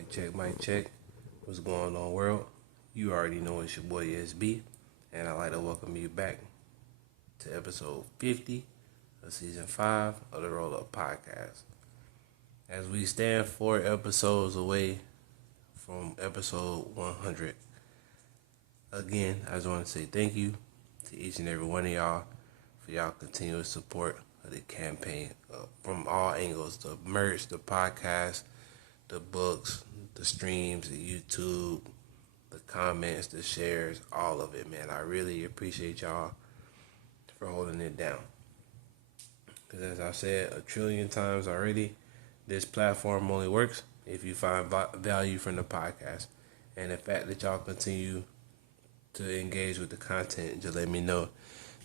Mic check. What's going on, world? You already know it's your boy SB, and I'd like to welcome you back to episode 50 of season 5 of the Roll Up Podcast. As we stand 4 episodes away from episode 100, again, I just want to say thank you to each and every one of y'all for y'all continuous support of the campaign from all angles: the merch, the podcast, the books, the streams, the YouTube, the comments, the shares, all of it, man. I really appreciate y'all for holding it down. Because as I said a trillion times already, this platform only works if you find value from the podcast. And the fact that y'all continue to engage with the content just let me know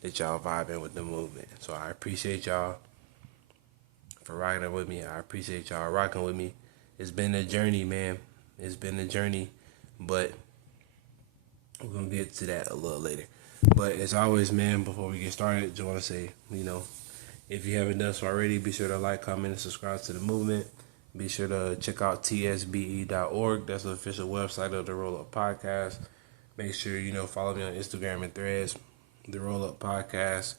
that y'all vibing with the movement. So I appreciate y'all for riding with me. I appreciate y'all rocking with me. It's been a journey, man. It's been a journey, but we're going to get to that a little later. But as always, man, before we get started, just want to say, if you haven't done so already, be sure to like, comment, and subscribe to the movement. Be sure to check out tsbe.org. That's the official website of the Roll Up Podcast. Make sure, follow me on Instagram and Threads, The Roll Up Podcast.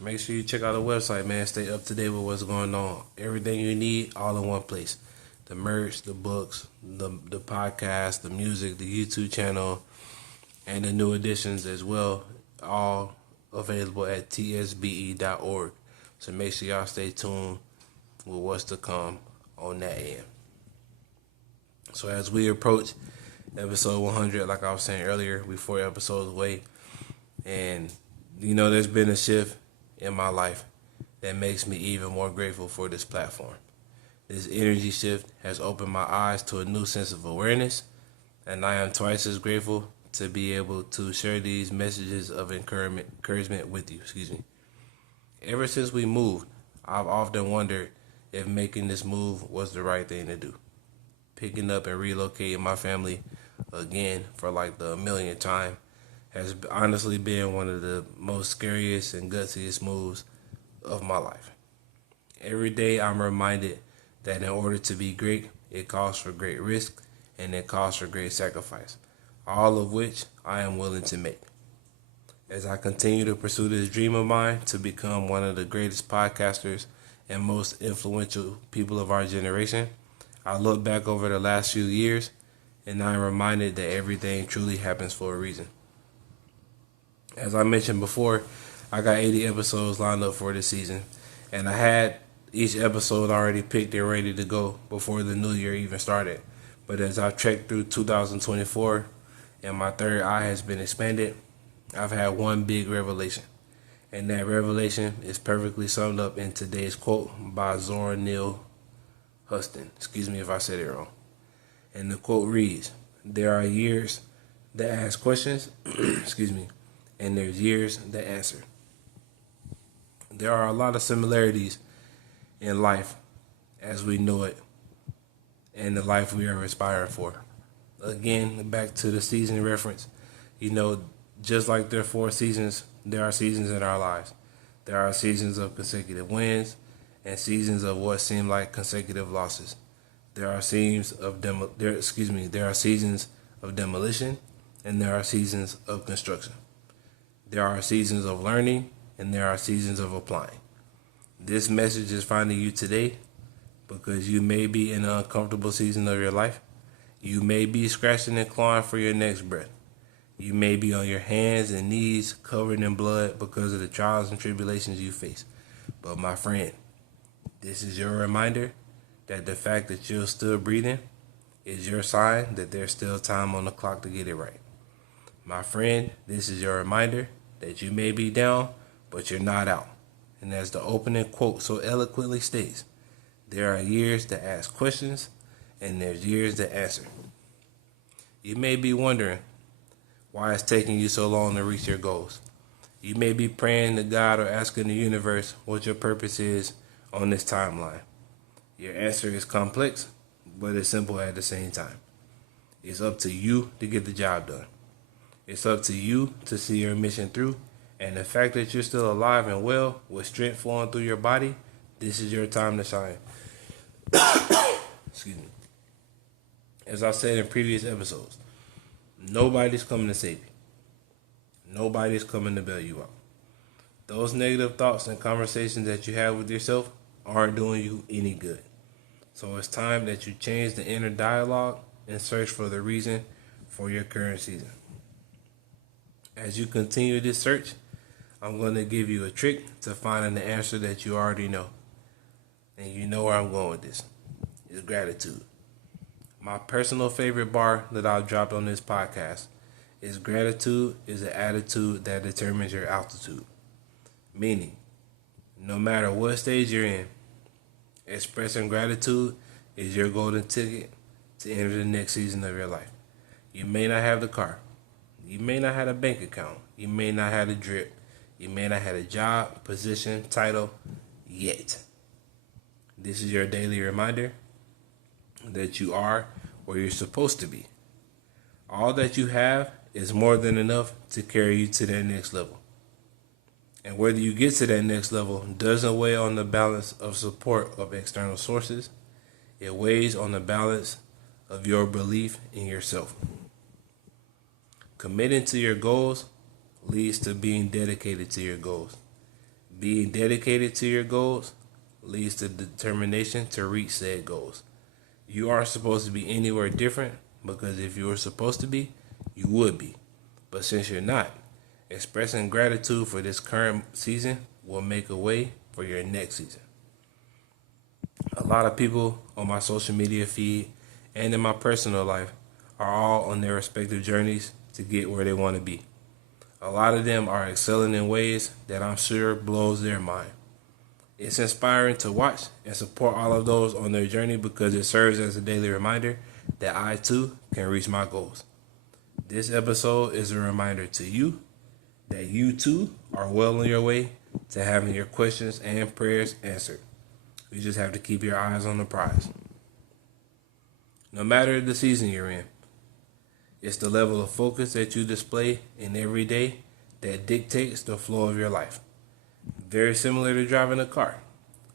Make sure you check out the website, man. Stay up to date with what's going on. Everything you need, all in one place. The merch, the books, the podcast, the music, the YouTube channel, and the new additions as well. All available at tsbe.org. So make sure y'all stay tuned with what's to come on that end. So as we approach episode 100, like I was saying earlier, we're 4 episodes away. And, there's been a shift in my life that makes me even more grateful for this platform. This energy shift has opened my eyes to a new sense of awareness, and I am twice as grateful to be able to share these messages of encouragement with you. Ever since we moved, I've often wondered if making this move was the right thing to do. Picking up and relocating my family again for like the millionth time has honestly been one of the most scariest and gutsiest moves of my life. Every day I'm reminded that in order to be great, it calls for great risk and it calls for great sacrifice, all of which I am willing to make. As I continue to pursue this dream of mine to become one of the greatest podcasters and most influential people of our generation, I look back over the last few years and I'm reminded that everything truly happens for a reason. As I mentioned before, I got 80 episodes lined up for this season, and I had each episode already picked and ready to go before the new year even started. But as I've trekked through 2024 and my third eye has been expanded, I've had one big revelation. And that revelation is perfectly summed up in today's quote by Zora Neale Huston. Excuse me if I said it wrong. And the quote reads, "There are years that ask questions, and there's years that answer." There are a lot of similarities in life as we know it and the life we are aspiring for. Again, back to the season reference, just like there are 4 seasons, there are seasons in our lives. There are seasons of consecutive wins and seasons of what seem like consecutive losses. There are seasons of demolition and there are seasons of construction. There are seasons of learning and there are seasons of applying. This message is finding you today because you may be in an uncomfortable season of your life. You may be scratching and clawing for your next breath. You may be on your hands and knees covered in blood because of the trials and tribulations you face. But my friend, this is your reminder that the fact that you're still breathing is your sign that there's still time on the clock to get it right. My friend, this is your reminder that you may be down, but you're not out. And as the opening quote so eloquently states, there are years that ask questions, and there's years that answer. You may be wondering why it's taking you so long to reach your goals. You may be praying to God or asking the universe what your purpose is on this timeline. Your answer is complex, but it's simple at the same time. It's up to you to get the job done. It's up to you to see your mission through, and the fact that you're still alive and well with strength flowing through your body, this is your time to shine. Excuse me. As I said in previous episodes, nobody's coming to save you. Nobody's coming to bail you out. Those negative thoughts and conversations that you have with yourself aren't doing you any good. So it's time that you change the inner dialogue and search for the reason for your current season. As you continue this search, I'm going to give you a trick to finding the answer that you already know. And you know where I'm going with this. It's gratitude. My personal favorite bar that I've dropped on this podcast is gratitude is an attitude that determines your altitude. Meaning, no matter what stage you're in, expressing gratitude is your golden ticket to enter the next season of your life. You may not have the car. You may not have a bank account. You may not have a drip. You may not have a job, position, title yet. This is your daily reminder that you are where you're supposed to be. All that you have is more than enough to carry you to that next level. And whether you get to that next level doesn't weigh on the balance of support of external sources. It weighs on the balance of your belief in yourself. Committing to your goals leads to being dedicated to your goals. Being dedicated to your goals leads to determination to reach said goals. You aren't supposed to be anywhere different because if you were supposed to be, you would be. But since you're not, expressing gratitude for this current season will make a way for your next season. A lot of people on my social media feed and in my personal life are all on their respective journeys to get where they want to be. A lot of them are excelling in ways that I'm sure blows their mind. It's inspiring to watch and support all of those on their journey because it serves as a daily reminder that I too can reach my goals. This episode is a reminder to you that you too are well on your way to having your questions and prayers answered. You just have to keep your eyes on the prize. No matter the season you're in, it's the level of focus that you display in every day that dictates the flow of your life. Very similar to driving a car.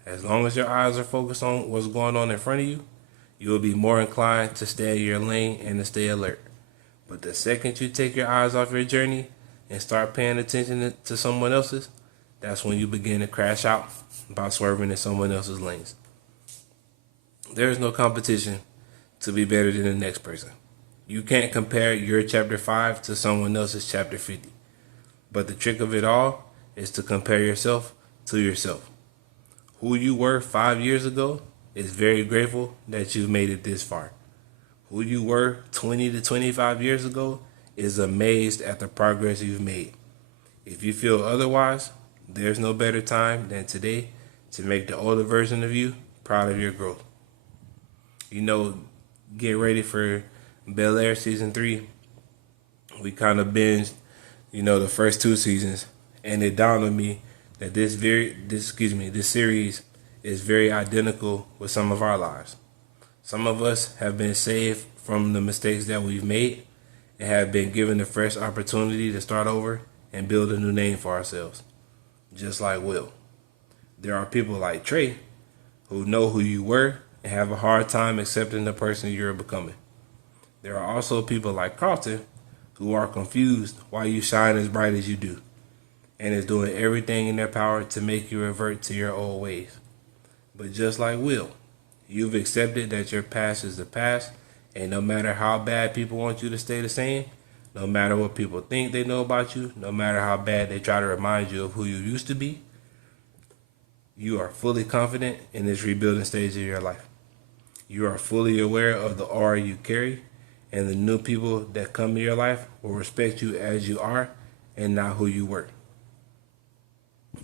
As long as your eyes are focused on what's going on in front of you, you will be more inclined to stay in your lane and to stay alert. But the second you take your eyes off your journey and start paying attention to someone else's, that's when you begin to crash out by swerving in someone else's lanes. There is no competition to be better than the next person. You can't compare your chapter 5 to someone else's chapter 50. But the trick of it all is to compare yourself to yourself. Who you were 5 years ago is very grateful that you've made it this far. Who you were 20 to 25 years ago is amazed at the progress you've made. If you feel otherwise, there's no better time than today to make the older version of you proud of your growth. You know, get ready for Bel-Air season 3. We kind of binged, the first 2 seasons, and it dawned on me that this series is very identical with some of our lives. Some of us have been saved from the mistakes that we've made and have been given a fresh opportunity to start over and build a new name for ourselves, just like Will. There are people like Trey who know who you were and have a hard time accepting the person you're becoming. There are also people like Carlton who are confused why you shine as bright as you do and is doing everything in their power to make you revert to your old ways. But just like Will, you've accepted that your past is the past, and no matter how bad people want you to stay the same, no matter what people think they know about you, no matter how bad they try to remind you of who you used to be, you are fully confident in this rebuilding stage of your life. You are fully aware of the aura you carry, and the new people that come to your life will respect you as you are and not who you were.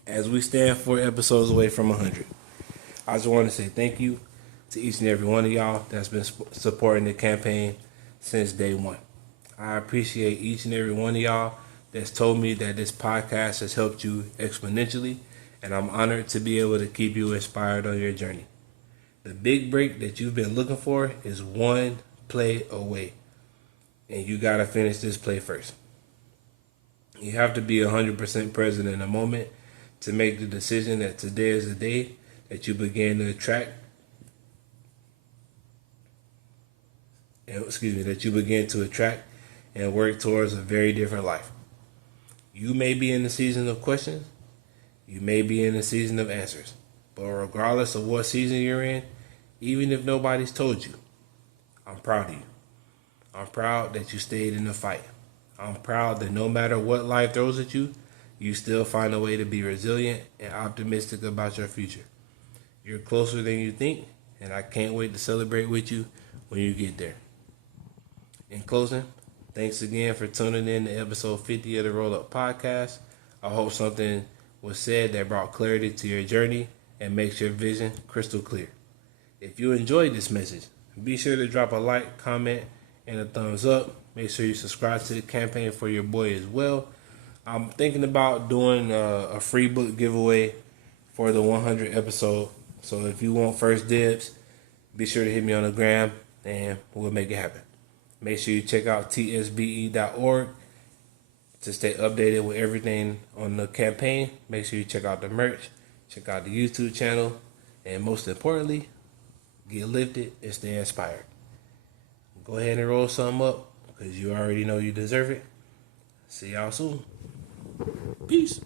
As we stand 4 episodes away from 100, I just want to say thank you to each and every one of y'all that's been supporting the campaign since day one. I appreciate each and every one of y'all that's told me that this podcast has helped you exponentially, and I'm honored to be able to keep you inspired on your journey. The big break that you've been looking for is one play away, and you got to finish this play first. You have to be 100% present in the moment to make the decision that today is the day that you begin to attract that you begin to attract and work towards a very different life. You may be in the season of questions. You may be in the season of answers. But regardless of what season you're in, even if nobody's told you, I'm proud of you. I'm proud that you stayed in the fight. I'm proud that no matter what life throws at you, you still find a way to be resilient and optimistic about your future. You're closer than you think, and I can't wait to celebrate with you when you get there. In closing, thanks again for tuning in to episode 50 of the Roll Up Podcast. I hope something was said that brought clarity to your journey and makes your vision crystal clear. If you enjoyed this message, be sure to drop a like, comment, and a thumbs up. Make sure you subscribe to the campaign for your boy as well. I'm thinking about doing a free book giveaway for the 100 episode. So if you want first dibs, be sure to hit me on the gram and we'll make it happen. Make sure you check out tsbe.org to stay updated with everything on the campaign. Make sure you check out the merch, check out the YouTube channel, and most importantly, get lifted and stay inspired. Go ahead and roll something up because you already know you deserve it. See y'all soon. Peace.